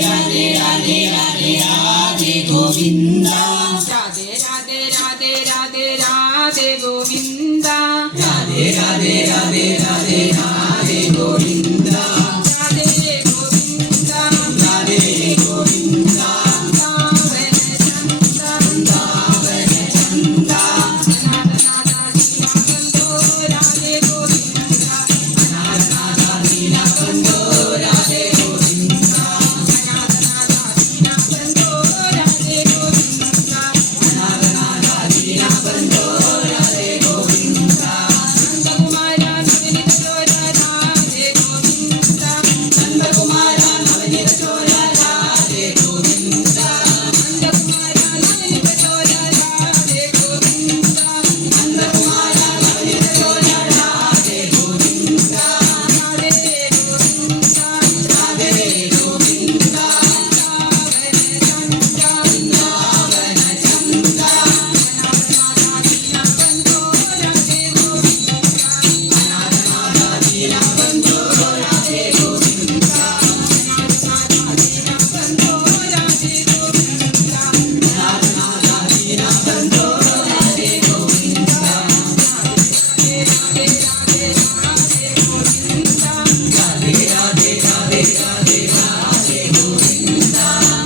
राधे राधे राधे राधे गोविंदा राधे राधे राधे राधे राधे गोविंदा राधे राधे राधे राधे राधे गोविंदा राधे गोविंदा राधे गोविंदा वृंदावन चंदा वृंदावन चंदा राधे गोविंदा राधा लीला बंदो राधे गोविंदा राधे गोविंदा राधा लीला बंदो राधे गोविंदा नंदकुमारा नवनीत चोरा राधे गोविंदा नंदकुमारा नवनीत चोरा राधे गोविंदा नंदकुमारा नवनीत चोरा राधे गोविंदा नंदकुमारा नवनीत चोरा राधे गोविंदा राधे गोविंदा राधे गोविंदा वृंदावन चंदा राधा लीला बंदो राधे गोविंदा राधा लीला बंदो राधे गोविंदा राधे राधे राधे राधे राधे गोविंदा